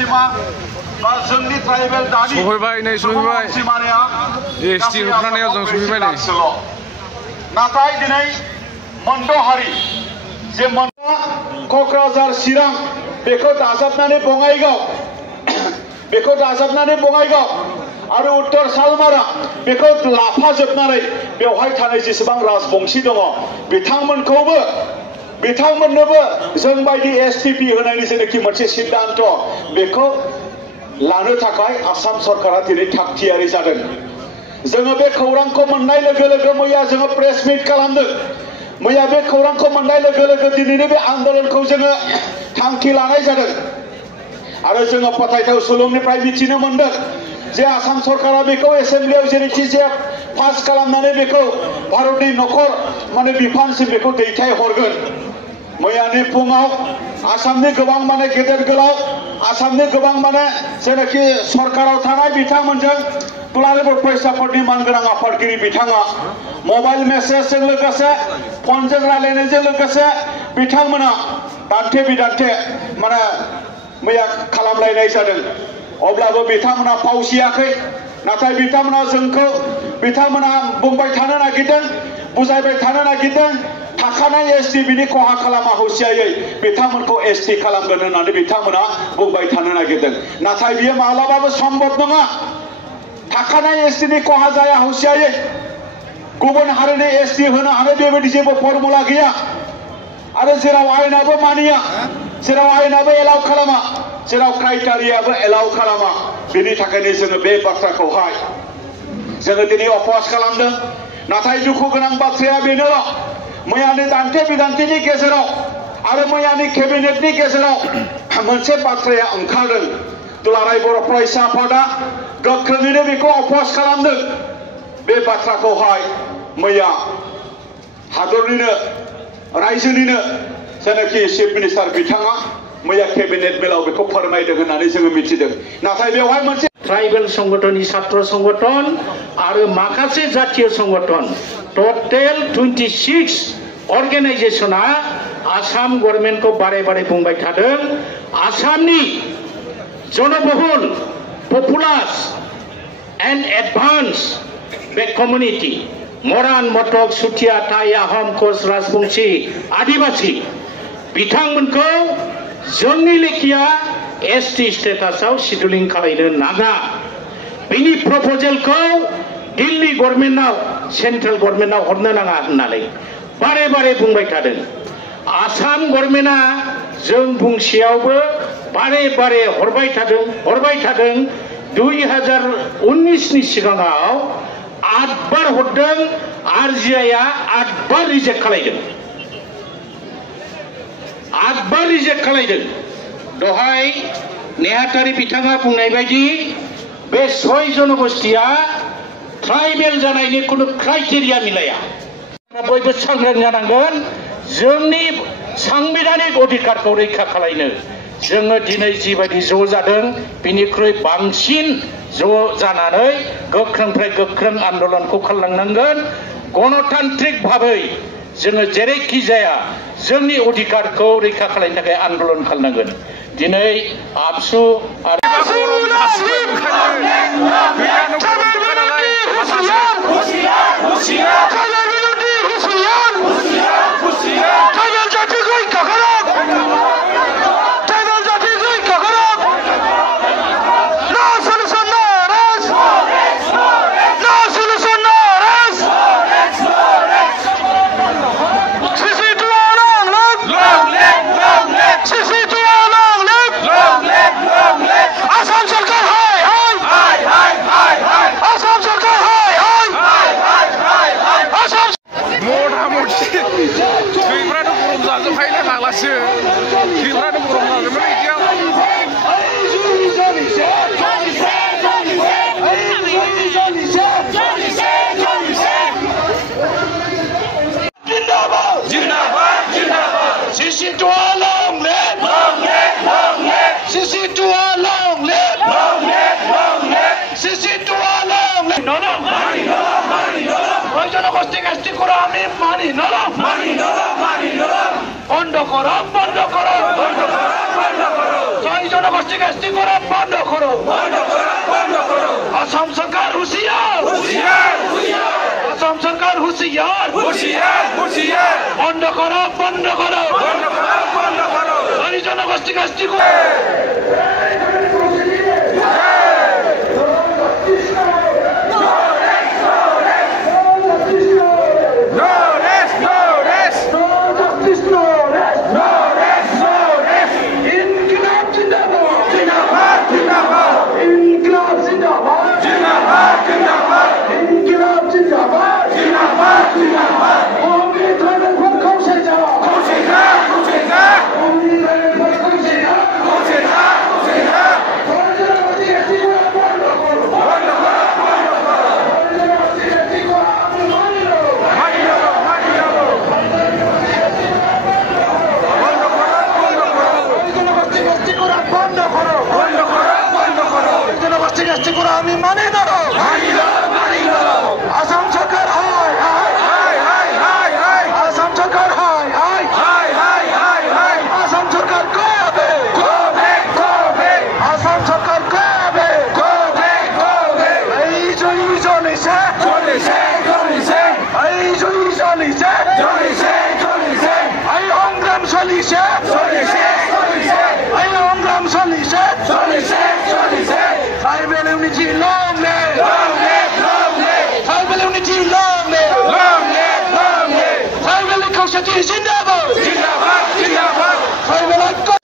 अनजिमा बा जोंनि ट्राइबेल दानि अनजिमाया एसटि होखानायाव जों सफैबाय नै नाथाय दिनै मोनद' हारि जे क'क्राझार चिरां बेखौ दाजाबनानै बङाइगाव आरो उत्तर सालमारा बेखौ लाफाजोबनानै बेवहाय थानाय जेसेबां राजबंशी दङ बिथांमोननोबो जों बायदि एसटिपि होनायनि जेनाखि मोनसे सिद्धान्त बेखौ लानो थाखाय आसाम सरकारा दिनै थागथियारि जादों। जोङो बे खौरांखौ मोननाय लोगो लोगो मैया जोङो प्रेस मिट खालामदों। मैया बे खौरांखौ मोननाय लोगो लोगो दिनैनि बे आन्दोलनखौ जोङो थांखि लानाय जादों आरो जोङो फोथायथाव सुलुंनिफ्राय मिथिनो मोनदों जे आसाम सरकारा बेखौ एसेम्ब्लियाव जेरैखि जाया पास खालामनानै बेखौ भारतनि नखर माने बिफानसिम बेखौ दैथाय हरगोन। मैयानि फुङाव आसामनि गोबां माने गेदेर गोलाव आसामनि गोबां माने जेनाखि सरकाराव थानाय बिथांमोनजों दुलाराय बर' फरायसाफोरनि मानगोनां आफादगिरि बिथाङा मबाइल मेसेजजों लोगोसे फनजों रायलायनायजों लोगोसे बिथांमोना दान्थे बिदान्थे माने मैया खालामलायनाय जादों। अब्लाबो बिथांमोना फावसियाखै नाथाय बिथांमोना बुंबाय थानो नागिरदों बुजायबाय थानो नागिरदों थाखानाय एसटि बिनि खहा खालामा हसियायै बिथांमोनखौ एसटि खालामगोन होननानै बिथांमोना बुंबाय थानो नागिरदों। नाथाय बियो माब्लाबाबो सम्भब नङा। थाखानाय एसटिनि खहा जाया हसियायै गुबुन हारिनि एसटि होनो हानाय बेबायदि जेबो फर्मुला गैया आरो जेराव आयेनाबो मानिया जेराव आयेनाबो एलाउ खालामा जेराव क्राइटेरियाबो एलाउ खालामा बेनि थाखायनो जोङो बे बाथ्राखौहाय जोङो दिनै अप'ज खालामदों। नाथाय दुखु गोनां बाथ्राया बेनोल' मैयानि दान्थे बिदान्थेनि गेजेराव आरो मैयानि केबिनेटनि गेजेराव मोनसे बाथ्राया ओंखारदों। दुलाराय बर' फरायसा आफादा गोख्रोङैनो बेखौ अप'ज खालामदों। बे बाथ्राखौहाय मैया हादरनिनो रायजोनिनो जेनाखि चिफ मिनिस्टार बिथाङा मैया केबिनेट मेलाव बेखौ फोरमायदों होननानै जोङो मिथिदों। नाथाय बेवहाय मोनसे ट्राइबेल संगठननि छात्र संगठन आरो माखासे जातीय संगठन टटेल 26 अर्गेनाइजेशना आसाम गभर्नमेन्टखौ बारे बारे बुंबाय थादों आसामनि जनबहुल पपुलास एन्ड एडभान्स बे कमिउनिटि मरान मटक सुथिया टाइ आहम कच राजबंशी आदिबासी बिथांमोनखौ जोंनि लेखिया एसटि स्टेटासआव शिडुलिं खालामनो नाङा बिनि प्रप'जेलखौ दिल्ली गभर्नमेन्टआव सेन्ट्रेल गभर्नमेन्टआव हरनो नाङा होननानै बारे बारे बुंबाय थादों। आसाम गभर्नमेन्टआ जों बुंसेयावबो बारे बारे हरबाय थादों 2019 नि सिगाङाव 8 बार हरदों आरजिआइआ 8 बार रिजेक्ट खालामदों 8 बार रिजेक्ट खालामदों। दहाय नेहाथारि बिथाङा बुंनाय बायदि बे 6 जनगोष्ठीया ट्राइबेल जानायनि कुनु क्राइटेरिया मिलाया। बयबो सांग्रां जानांगोन जोंनि सांबिधानिक अधिकारखौ रैखा खालामनो जोङो दिनै जिबायदि ज' जादों बिनिख्रुइ बांसिन ज' जानानै गोख्रोंनिफ्राय गोख्रों आन्दोलनखौ खालामनांगोन। गणतान्त्रिक भाबै जोङो जेरैखि जाया जोंनि अधिकारखौ रैखा खालामनो थाखाय आन्दोलन खालामनांगोन। दिनै आबसु आरो বন্ধ করো এই জনগোষ্ঠীকে এসটি করা বন্ধ করো আসাম সরকার হুঁশিয়ার আসাম সরকার হুঁশিয়ার বন্ধ করো এই জনগোষ্ঠীকে এসটি করো আমি মানে না আসাম সরকার আসাম সরকার আসাম সরকার কবে আসাম সরকার কবে এই জয়ী চলিছে এই জয়ী চলিছে এই সংগ্রাম চলিছে এই সংগ্রাম চলিছে Tribal unity, long live! Tribal unity, long live! Tribal equality, Zindabad! Tribal equality.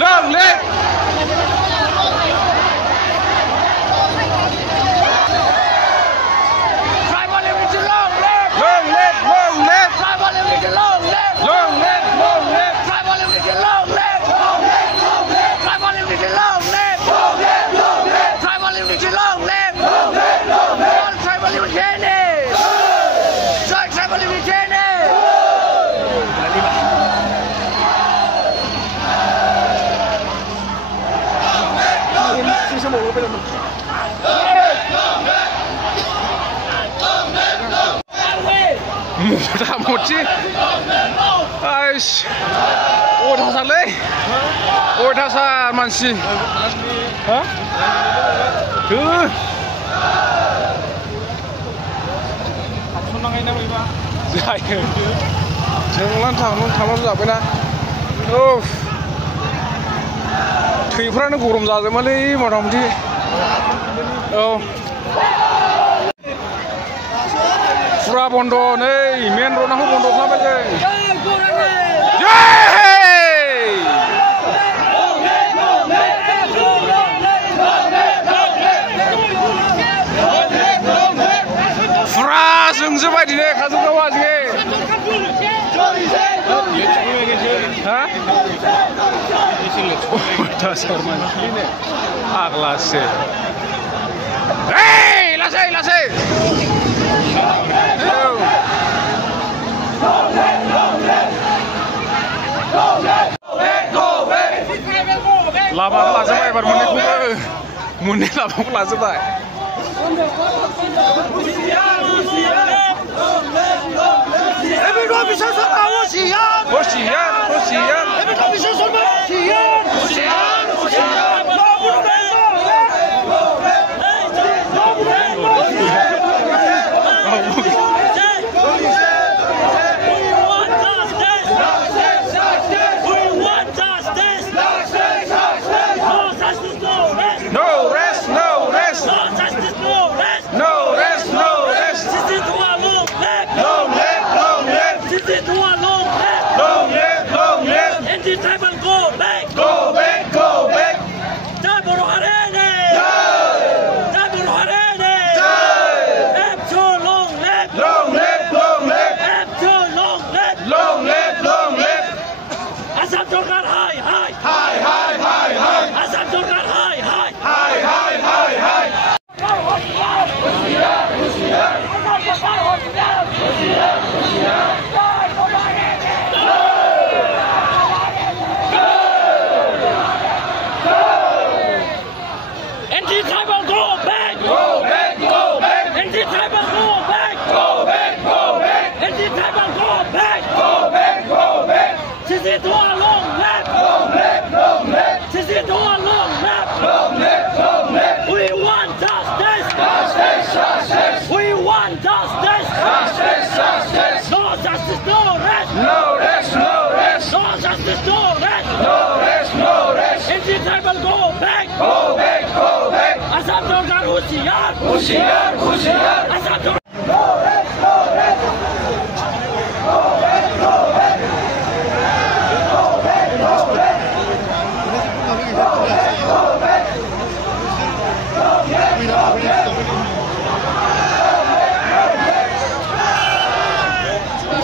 Long live! Tribal unity, long live! Long live! Tribal unity, long live! Long live! Tribal unity, long live! Tribal unity, long live! Tribal unity, long live! Tribal unity, tribal unity. मोटामोटी अयथासारलै अयथासार मानसि जायो जोंलां थांबाबो जाबायना थैफ्रानो गरम जाजोबोलै मटामोटी फुरा बन्द नै मेन रडखौ बन्द खालामबाय जों फुरा जोंजोबाय दिनै काजलगावआ दिनै हा अयथासार मानसिनो आग्लासो लासै लासै लामा लाजोबबाय एबार मोननै लामाखौ लाजोबबाय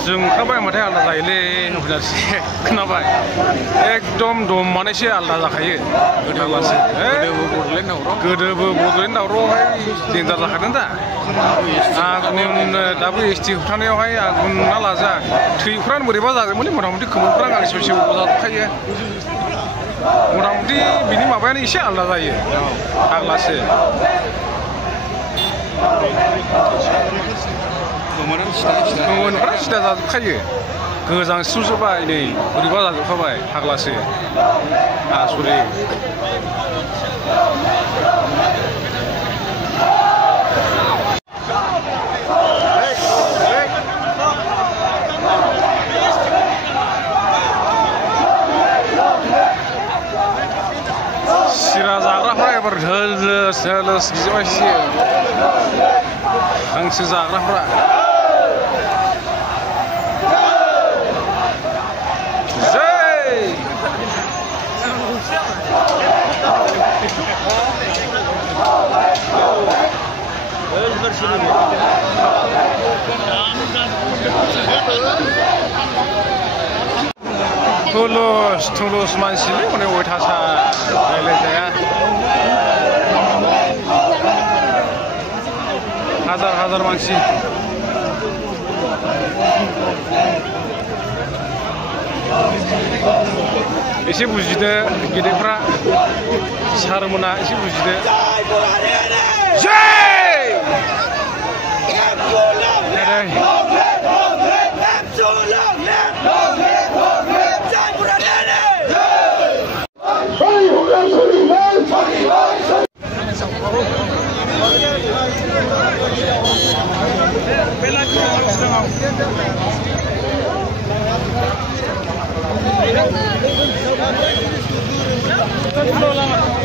जों ओंखारबाय होनबाथाय आलादा जायोलै होननानैसो खोनाबाय एकदम दमानैसो आलादा जाखायो गोदोबो बड'लेण्ड दावरावआवहाय देन्जार जाखादों दा आगुन दाबो एसटि होबथानायावहाय आगुन ना लाजा थैफ्रानो बोरैबा जादोंमोनलै मथा मथि खोमोनफ्रा गांसे सेव जाजोबखायो मथा मथि बिनि माबायानो एसे आलादा जायो फाग्लासो खोमोनफ्रा सिदा जाजोबखायो गोजांस्रिवजोब्बाय नै बोरैबा जाजोबखाबाय फाग्लासो आसरित सिरा जाग्राफ्रा एबार होलोस होलोस गिजोबायसो हांसो जाग्राफ्रा थुलुस मानसिलै हनै अयथासार रायलायजाया हाजार हाजार मानसि एसे बुजिदो गेदेरफ्रा सारमोना एसे बुजिदो Bela